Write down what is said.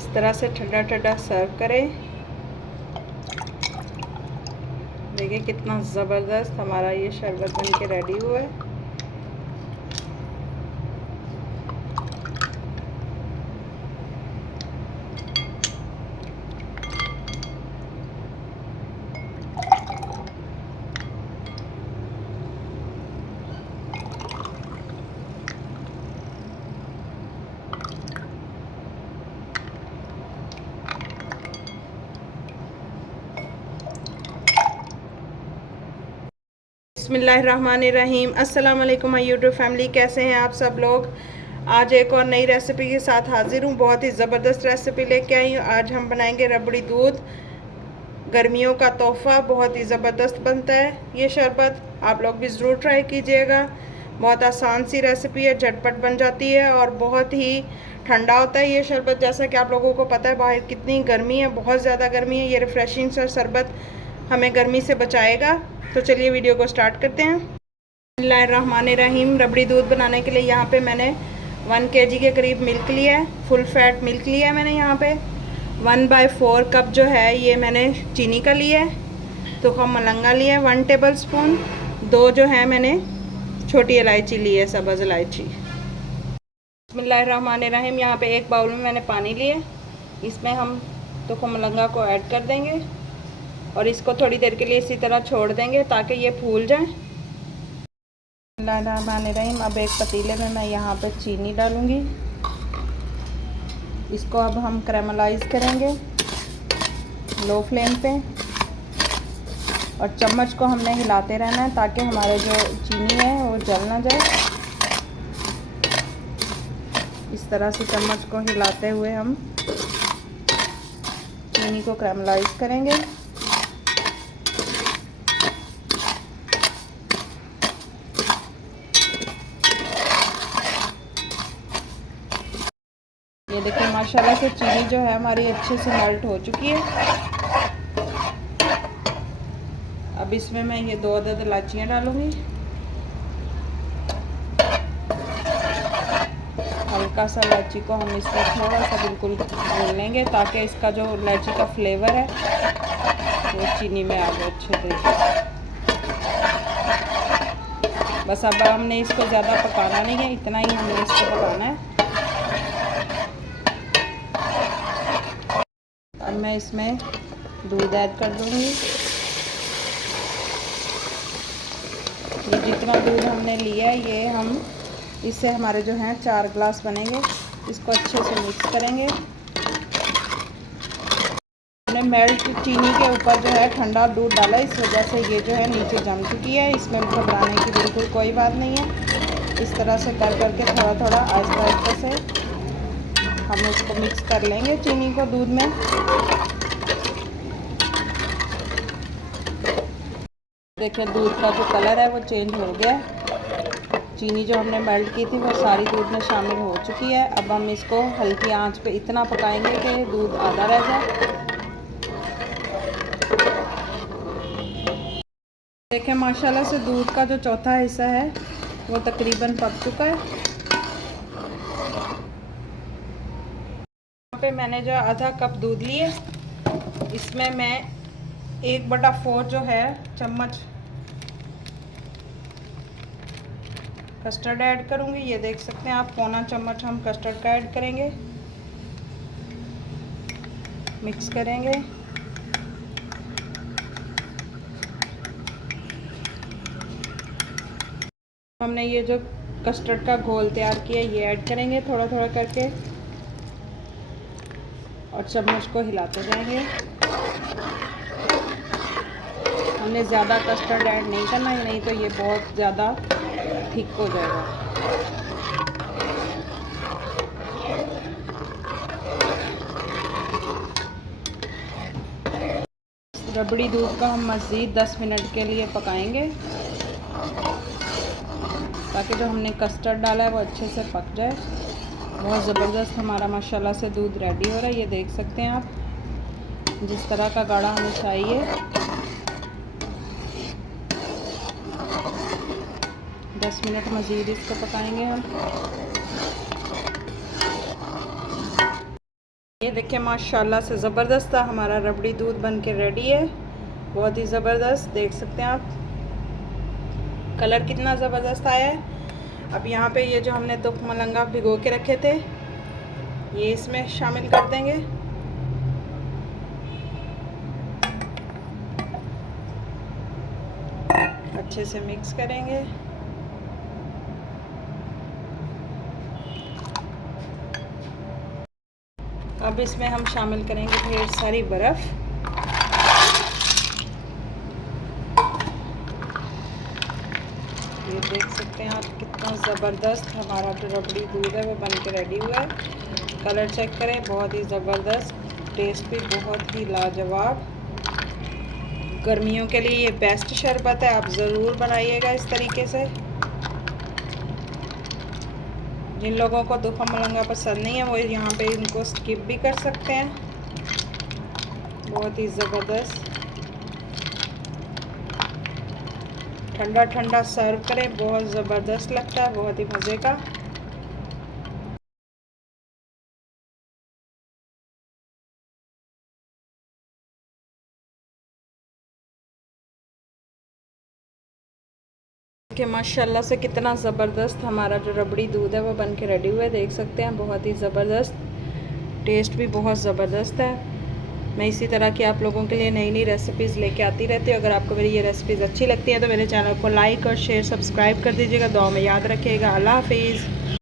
इस तरह से ठंडा ठंडा सर्व करें। देखिए कितना ज़बरदस्त हमारा ये शरबत बन के रेडी हुआ है। बिस्मिल्लाहिर्रहमानिर्रहीम। अस्सलाम वालेकुम माय यूट्यूब फैमिली, कैसे हैं आप सब लोग। आज एक और नई रेसिपी के साथ हाजिर हूँ। बहुत ही ज़बरदस्त रेसिपी लेके आई हूँ। आज हम बनाएंगे रबड़ी दूध, गर्मियों का तोहफ़ा। बहुत ही ज़बरदस्त बनता है ये शरबत, आप लोग भी ज़रूर ट्राई कीजिएगा। बहुत आसान सी रेसिपी है, झटपट बन जाती है और बहुत ही ठंडा होता है ये शरबत। जैसा कि आप लोगों को पता है बाहर कितनी गर्मी है, बहुत ज़्यादा गर्मी है। ये रिफ़्रेशिंग सा शरबत हमें गर्मी से बचाएगा। तो चलिए वीडियो को स्टार्ट करते हैं। बिस्मिल्लाहिर्रहमानिर्रहीम। रबड़ी दूध बनाने के लिए यहाँ पे मैंने 1 kg के करीब मिल्क लिया है, फुल फैट मिल्क लिया है मैंने। यहाँ पे 1/4 कप जो है ये मैंने चीनी का लिया है। तो हम मलंगा लिया है 1 टेबल स्पून। 2 जो है मैंने छोटी इलायची ली है, सब्ज़ इलायची। बिस्मिल्लाहिर्रहमानिर्रहीम। यहाँ पे 1 बाउल में मैंने पानी लिया, इसमें हम तो मलंगा को ऐड कर देंगे और इसको थोड़ी देर के लिए इसी तरह छोड़ देंगे ताकि ये फूल जाए। बिस्मिल्लाहिर्रहमानिर्रहीम। अब एक पतीले में मैं यहाँ पे चीनी डालूँगी। इसको अब हम कैरामलाइज़ करेंगे लो फ्लेम पे और चम्मच को हमने हिलाते रहना है ताकि हमारे जो चीनी है वो जल ना जाए। इस तरह से चम्मच को हिलाते हुए हम चीनी को कैरामलाइज़ करेंगे। ये देखिए माशाल्लाह से चीनी जो है हमारी अच्छे से मेल्ट हो चुकी है। अब इसमें मैं ये 2 अदद इलायचियाँ डालूँगी। हल्का सा इलायची को हम इसमें थोड़ा सा बिल्कुल भून लेंगे ताकि इसका जो इलायची का फ्लेवर है वो चीनी में आ जाए अच्छे तरीके। बस अब हमने इसको ज़्यादा पकाना नहीं है, इतना ही हमने इसको पकाना है। अब मैं इसमें दूध ऐड कर दूँगी। ये जितना दूध हमने लिया है ये हम इससे हमारे जो हैं 4 गिलास बनेंगे। इसको अच्छे से मिक्स करेंगे। हमने मेल्ट चीनी के ऊपर जो है ठंडा दूध डाला, इस वजह से ये जो है नीचे जम चुकी है। इसमें घबराने की बिल्कुल कोई बात नहीं है। इस तरह से कर करके थोड़ा थोड़ा आहिस्ता आहिस्ता से हम इसको मिक्स कर लेंगे चीनी को दूध में। देखिए दूध का जो कलर है वो चेंज हो गया है। चीनी जो हमने मेल्ट की थी वो सारी दूध में शामिल हो चुकी है। अब हम इसको हल्की आंच पे इतना पकाएंगे कि दूध आधा रह जाए। देखिए माशाल्लाह से दूध का जो चौथा हिस्सा है वो तकरीबन पक चुका है। यहाँ पे मैंने जो आधा कप दूध लिए, इसमें मैं 1/4 जो है चम्मच कस्टर्ड ऐड करूँगी। ये देख सकते हैं आप, पौना चम्मच हम कस्टर्ड का ऐड करेंगे। मिक्स करेंगे। हमने ये जो कस्टर्ड का घोल तैयार किया ये ऐड करेंगे थोड़ा थोड़ा करके और चम्मच को हिलाते जाएंगे। हमने ज़्यादा कस्टर्ड ऐड नहीं करना है, नहीं तो ये बहुत ज़्यादा थिक हो जाएगा। रबड़ी दूध का हम मज़ीद 10 मिनट के लिए पकाएंगे ताकि जो हमने कस्टर्ड डाला है वो अच्छे से पक जाए। बहुत ज़बरदस्त हमारा माशाल्लाह से दूध रेडी हो रहा है। ये देख सकते हैं आप, जिस तरह का गाढ़ा हमें चाहिए। 10 मिनट मज़ीद इसको पकाएंगे हम। ये देखिए माशाल्लाह से ज़बरदस्त था हमारा रबड़ी दूध बन के रेडी है। बहुत ही ज़बरदस्त, देख सकते हैं आप कलर कितना ज़बरदस्त आया है। अब यहाँ पे ये जो हमने 2 मलंगा भिगो के रखे थे ये इसमें शामिल कर देंगे। अच्छे से मिक्स करेंगे। अब इसमें हम शामिल करेंगे ढेर सारी बर्फ़। ये देख सकते हैं आप कितना ज़बरदस्त हमारा जो रबड़ी दूध है वो बन के रेडी हुआ है। कलर चेक करें, बहुत ही ज़बरदस्त, टेस्ट भी बहुत ही लाजवाब। गर्मियों के लिए ये बेस्ट शरबत है, आप ज़रूर बनाइएगा इस तरीके से। जिन लोगों को दूध मलंगा पसंद नहीं है वो यहाँ पे इनको स्किप भी कर सकते हैं। बहुत ही ज़बरदस्त, ठंडा ठंडा सर्व करें, बहुत ज़बरदस्त लगता है, बहुत ही मज़े का। कि माशाल्लाह से कितना ज़बरदस्त हमारा जो रबड़ी दूध है वो बन के रेडी हुआ है, देख सकते हैं। बहुत ही ज़बरदस्त, टेस्ट भी बहुत ज़बरदस्त है। मैं इसी तरह की आप लोगों के लिए नई नई रेसिपीज़ लेके आती रहती हूँ। अगर आपको मेरी ये रेसिपीज़ अच्छी लगती हैं तो मेरे चैनल को लाइक और शेयर सब्सक्राइब कर दीजिएगा। दुआ में याद रखिएगा। अल्लाह हाफिज़।